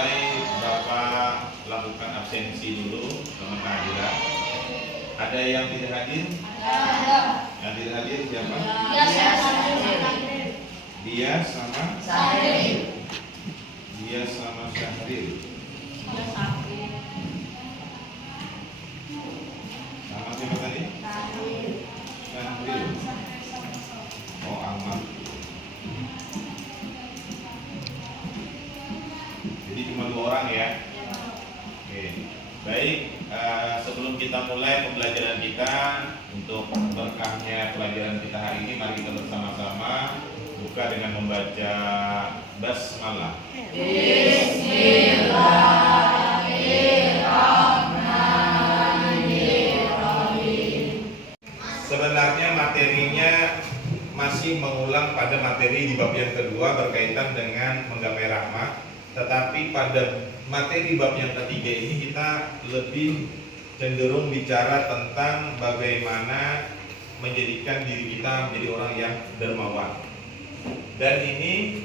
mulai Bapak lakukan absensi dulu sama kehadiran. Ada yang tidak hadir? Yang tidak hadir siapa? Dia sama Syahril. Dia sama Syahril. Nama siapa tadi? Syahril. Oh, Ahmad. Jadi cuma 2 orang ya. Oke. Baik, sebelum kita mulai pembelajaran kita, untuk berkahnya pelajaran kita hari ini, mari kita bersama-sama buka dengan membaca basmalah. Bismillahirrahmanirrahim. Sebenarnya materinya masih mengulang pada materi di bab yang kedua berkaitan dengan menggapai rahmat, tetapi pada materi bab yang ketiga ini kita lebih cenderung bicara tentang bagaimana menjadikan diri kita menjadi orang yang dermawan. Dan ini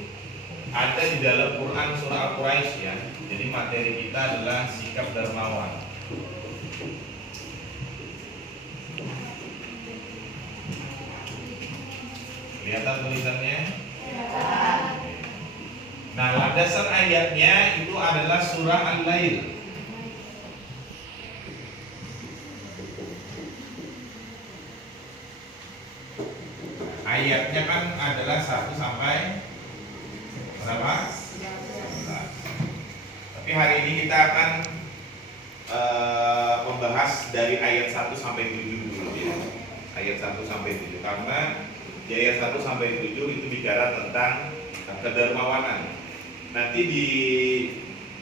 ada di dalam Quran surah Al-Quraisy ya. Jadi materi kita adalah sikap dermawan. Kelihatan tulisannya? Nah, landasan ayatnya itu adalah surah Al-Lail. Ayatnya kan adalah 1 sampai berapa? 11. Tapi hari ini kita akan membahas dari ayat 1 sampai 7 dulu ya. Ayat 1 sampai 7 karena di ayat 1 sampai 7 itu bicara tentang kedermawanan. Nanti di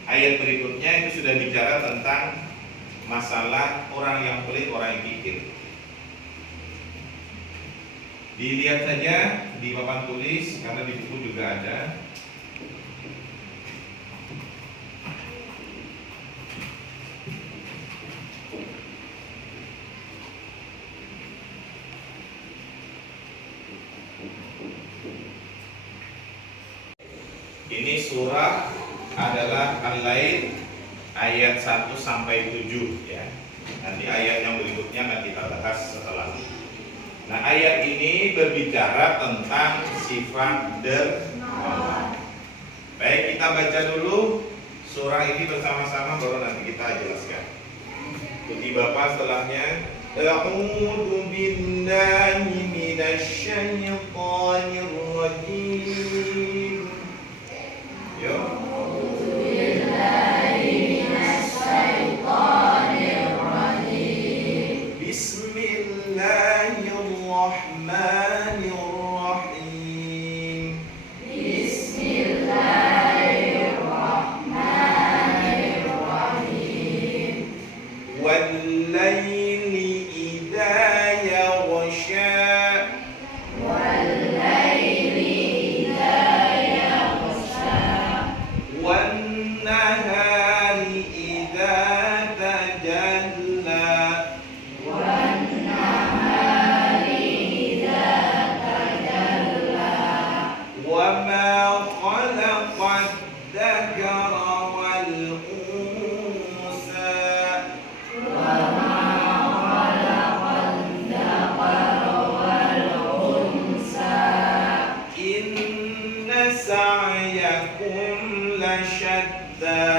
ayat berikutnya itu sudah bicara tentang masalah orang yang pelit, orang yang kikir. Dilihat saja di papan tulis karena di buku juga ada. Ini surah adalah Al-Lail ayat 1 sampai 7 ya. Nanti ayat yang berikutnya akan kita bahas setelah ini. Nah, ayat ini berbicara tentang sifat dermawan. Baik, kita baca dulu surah ini bersama-sama baru nanti kita jelaskan. Ikuti Bapak setelahnya. A'udzu billahi minasyaitonir rajim. Yo. Bismillahirrahmanirrahim. Bismillahirrahmanirrahim. Wal-laili idza yaghsha. Wal-laili idza yaghsha. Wan-nahari idza tajalla. وما خلق الذكر والأنثى إن سعيكم لشتى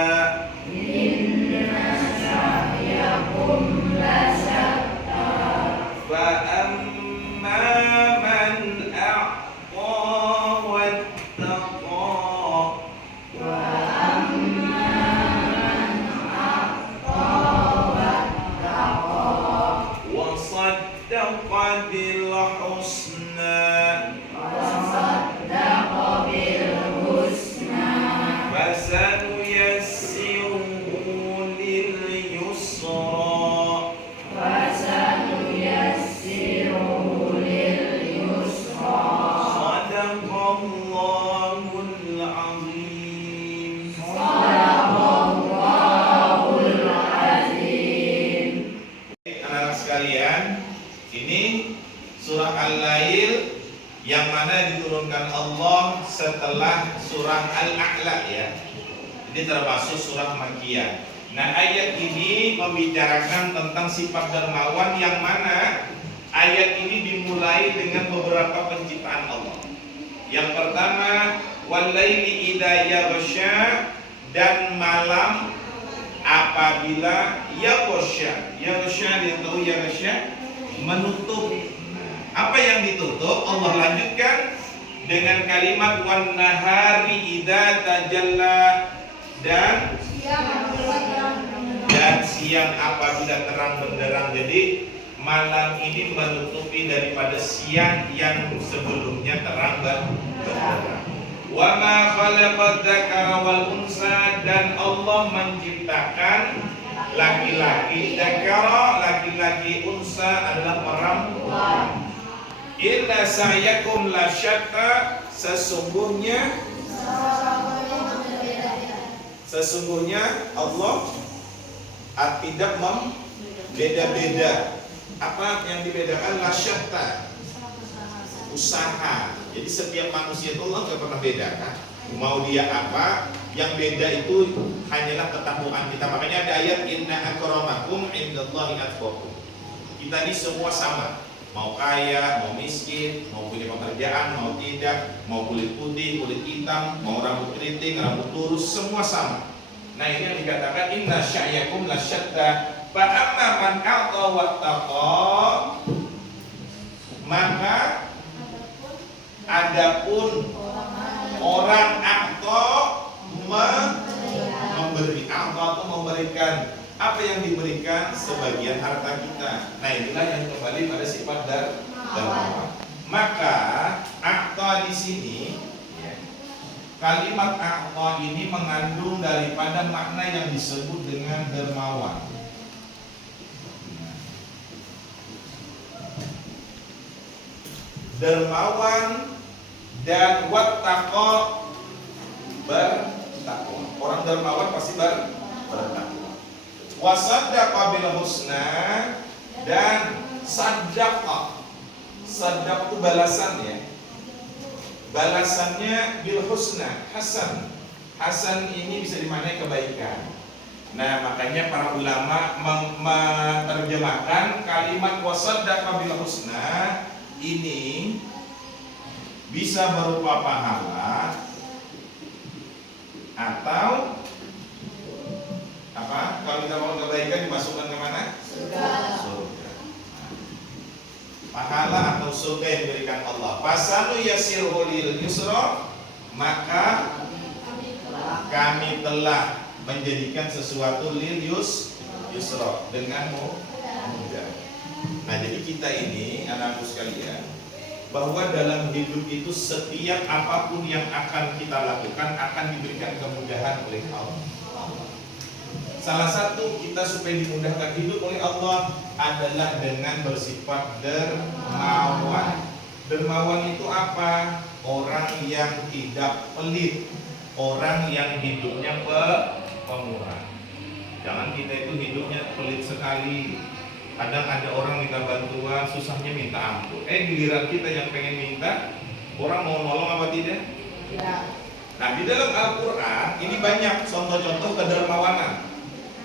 فأما من أعطى وصدق بالحسنى فسنيسره لليسرى صدق الله العظيم. Anak-anak sekalian, ini surah Al-Lail yang mana diturunkan Allah setelah surah Al-A'la ya. Ini termasuk surah Makkiyah. Nah, ayat ini membicarakan tentang sifat dermawan yang mana ayat ini dimulai dengan beberapa penciptaan Allah. Yang pertama, walaili idza yaghsha, dan malam apabila yaghsha. Yaghsha, dia tahu yaghsha, menutup. Apa yang ditutup? Allah lanjutkan dengan kalimat wan nahari idza tajalla, dan siang apabila terang benderang. Jadi malam ini menutupi daripada siang yang sebelumnya terang benderang. Wa ma khalaqad dzakara wal unsa, dan Allah menciptakan laki-laki. Dzakara laki-laki, unsa adalah perempuan. Inna sa'yakum lasyatta, sesungguhnya Allah tidak membeda-beda. Apa yang dibedakan? Lasyatta, usaha. Jadi setiap manusia itu Allah nggak pernah beda kan? Mau dia apa, yang beda itu hanyalah ketakwaankita. Makanya ada ayat inna akramakum indallahi atqakum. Kita ini semua sama. Mau kaya, mau miskin, mau punya pekerjaan, mau tidak, mau kulit putih, kulit hitam, mau rambut keriting, rambut lurus, semua sama. Nah, ini yang dikatakan inna sa'yakum lasyatta, fa amma man a'ta wattaqa, maka adapun orang a'ta memberi, a'ta itu memberikan. Apa yang diberikan? Sebagian harta kita. Nah, inilah yang kembali pada sifat dermawan. Maka a'ta di sini, kalimat a'ta ini mengandung daripada makna yang disebut dengan dermawan. Dermawan dan wattaqa, bertakwa. Orang dermawan pasti bertakwa. Wasaddaqa bil husna, dan saddaqa. Saddaq itu balasan ya. Balasannya bil husna, hasan. Hasan ini bisa dimaknai kebaikan. Nah, makanya para ulama menerjemahkan kalimat wasaddaqa bil husna ini bisa berupa pahala atau apa? Kalau kita mau kebaikan dimasukkan ke mana? Surga. Pahala atau surga yang diberikan Allah. Fasanu yasirhu lil yusra, maka kami telah menjadikan sesuatu lil yusra, dengan mudah. Nah, jadi kita ini anak-anakku sekalian, bahwa dalam hidup itu setiap apapun yang akan kita lakukan akan diberikan kemudahan oleh Allah. Salah satu kita supaya dimudahkan hidup oleh Allah adalah dengan bersifat dermawan. Dermawan itu apa? Orang yang tidak pelit, orang yang hidupnya pemurah. Jangan kita itu hidupnya pelit sekali. Kadang ada orang minta bantuan, susahnya minta ampun. Giliran kita yang pengen minta, orang mau nolong apa tidak? Tidak. Nah, di dalam Al-Quran ini banyak contoh-contoh kedermawanan.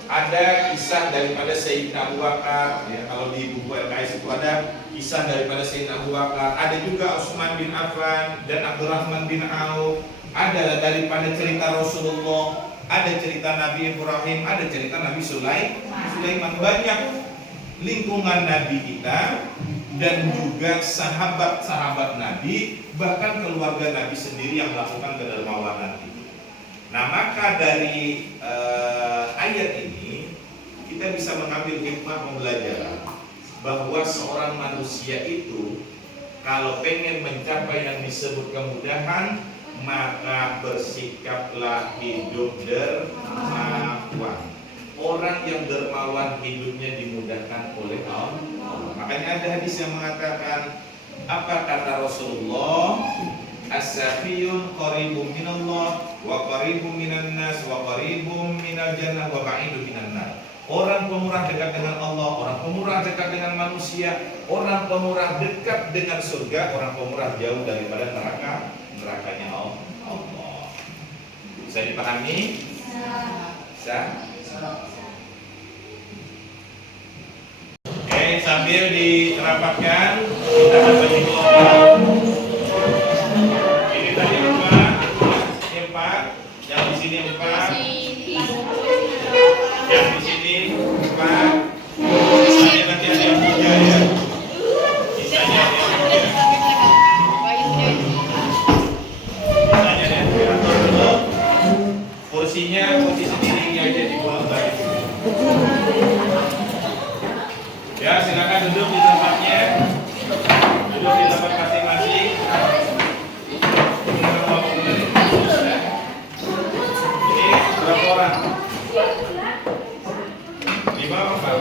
Ada kisah daripada Sayyidina Abu Bakar, ya, kalau di buku LKS itu ada kisah daripada Sayyidina Abu Bakar. Ada juga Utsman bin Affan dan Abdurrahman bin Auf. Ada daripada cerita Rasulullah, ada cerita Nabi Ibrahim, ada cerita Nabi Sulaiman. Banyak lingkungan Nabi kita dan juga sahabat-sahabat Nabi, bahkan keluarga Nabi sendiri yang melakukan kedermawanan itu. Nah, maka dari ayat ini kita bisa mengambil hikmah pembelajaran bahwa seorang manusia itu kalau pengen mencapai yang disebut kemudahan, maka bersikaplah hidup dermawan. Orang yang dermawan hidupnya dimudahkan oleh Allah. Makanya ada hadis yang mengatakan, apa kata Rasulullah? As-safiyun qaribun minallah wa qaribun minan nas wa qaribun minal jannah wa ba'idun minan nar. Orang pemurah dekat dengan Allah, orang pemurah dekat dengan manusia, orang pemurah dekat dengan surga, orang pemurah jauh daripada nerakanya Allah. Bisa dipahami? Bisa? Oke, sambil dirapatkan kita akan bagi kelompok. Ini tadi 4, ini 4, yang di sini 4, yang di sini 4. Sisanya nanti ada yang 3 ya. Sisanya ada yang 3. Sisanya ada yang 3. Atur dulu. Kursinya kursi sendiri aja dibuang balik. Ya, silakan duduk di tempatnya. Duduk di tempat masing-masing. Ini berapa orang? 5 orang.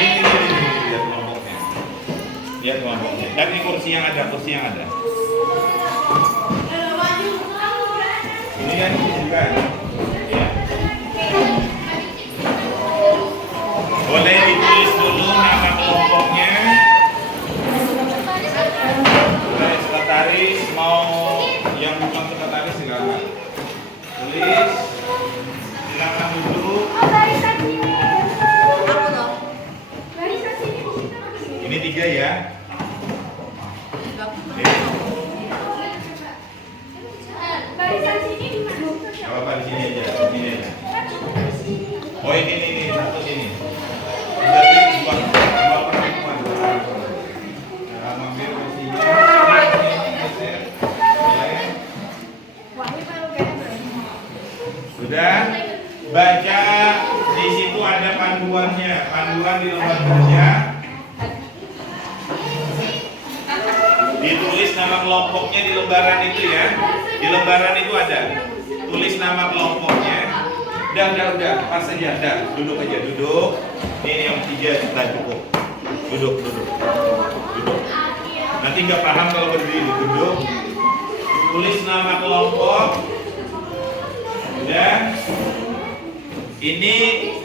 Ini lihat kelompoknya. Lihat kelompoknya. Dan ini kursi yang ada. Ini yang juga. Ya. Boleh ditulis dulu nama kelompoknya. Boleh sekretaris, mau yang bukan sekretaris silakan. Tulis. Silakan duduk. Ini 3 ya. Apa di sini aja? Ini aja. Oh ini satu sini. Jadi dua perempuan. Nah, ambil kursinya. Sudah baca di situ ada panduannya. Panduan di lembar kerja. Ditulis nama kelompoknya di lembaran itu ya. Di lembaran itu ada. Tulis nama kelompoknya. Udah, pas saja, duduk aja, duduk. Ini yang 3 sudah cukup. Duduk. Nanti nggak paham kalau berdiri, duduk. Tulis nama kelompok. Dan ini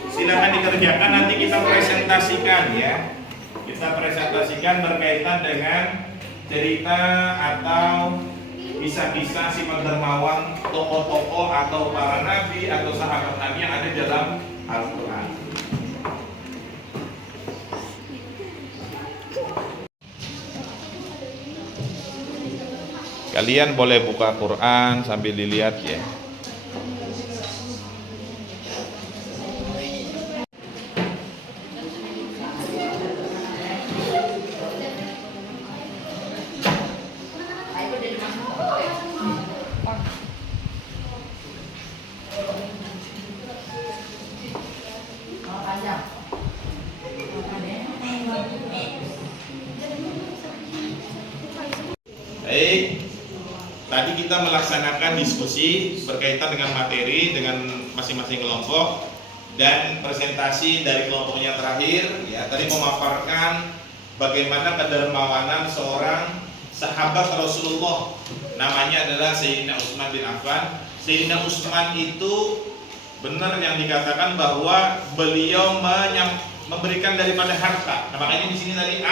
silakan dikerjakan, nanti kita presentasikan ya. Kita presentasikan berkaitan dengan cerita atau kisah-kisah sifat dermawan tokoh-tokoh atau para nabi atau sahabat nabi yang ada dalam Al-Quran. Kalian boleh buka Quran sambil dilihat ya. Baik, tadi kita melaksanakan diskusi berkaitan dengan materi dengan masing-masing kelompok dan presentasi dari kelompoknya terakhir. Ya, tadi memaparkan bagaimana kedermawanan seorang sahabat Rasulullah, namanya adalah Sayyidina Utsman bin Affan. Sayyidina Utsman itu benar yang dikatakan bahwa beliau memberikan daripada harta. Nah, makanya di sini tadi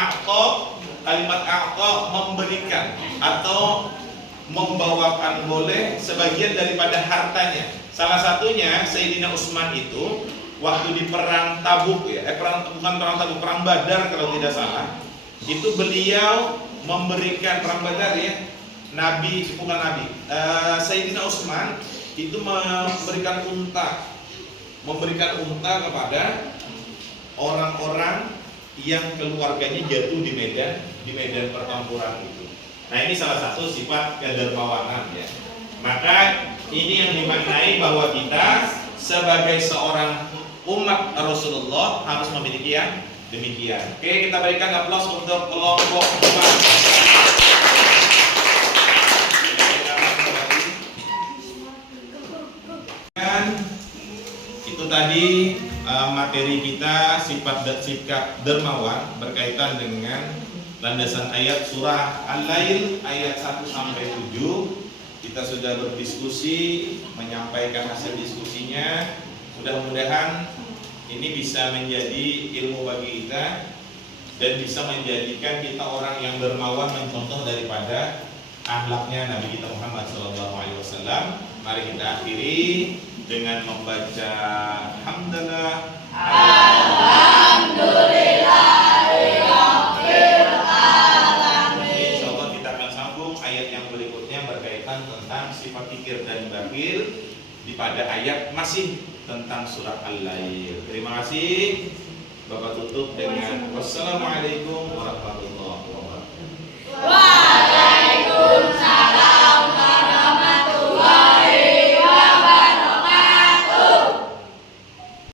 kalimat memberikan atau membawakan boleh sebagian daripada hartanya. Salah satunya Sayyidina Utsman itu waktu di perang Tabuk ya, perang Badar kalau tidak salah, itu beliau memberikan perang Badar ya. Sayyidina Utsman itu memberikan unta kepada orang-orang yang keluarganya jatuh di medan pertempuran itu. Nah, ini salah satu sifat kedermawanan ya. Maka ini yang dimaknai bahwa kita sebagai seorang umat Rasulullah harus memiliki yang demikian. Oke, kita berikan aplaus untuk kelompok 4. Itu tadi materi kita sikap dermawan berkaitan dengan landasan ayat surah Al-Lail ayat 1 sampai 7. Kita sudah berdiskusi, menyampaikan hasil diskusinya. Mudah-mudahan ini bisa menjadi ilmu bagi kita dan bisa menjadikan kita orang yang dermawan, mencontoh daripada akhlaknya Nabi kita Muhammad SAW. Mari kita akhiri dengan membaca hamdalah. Insyaallah kita akan sambung ayat yang berikutnya berkaitan tentang sifat dzikir dan batil di pada ayat masih tentang surah Al-Lail. Terima kasih. Bapak tutup dengan wassalamualaikum warahmatullahi wabarakatuh.